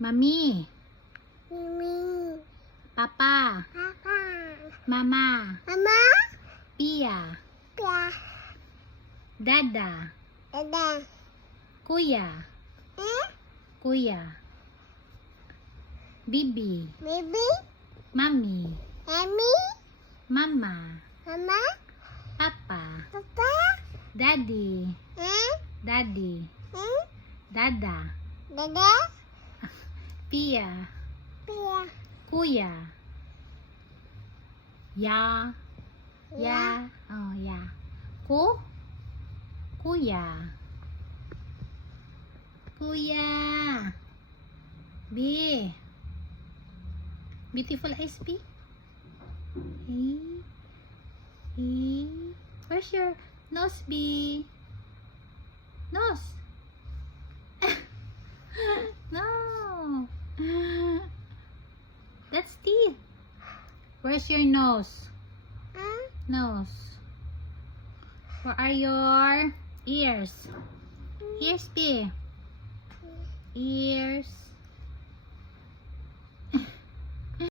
Mami. Mimi. Papa. Papa. Mama. Mama. Pia. Pia. Dada. Dada. Kuya. Kuya. Bibi. Baby. Mami. Mommy. Mama. Mama. Papa. Papa. Daddy. Daddy. Dada. Dada. Pia. Pia. Kuya. Ya. Ya. Oh, ya. Kuya. Kuya. B. Beautiful eyes, B. E. E. Where's your nose, B? Nose. No. That's teeth. Where's your nose? Nose. Where are your ears? Ears, B. Ears.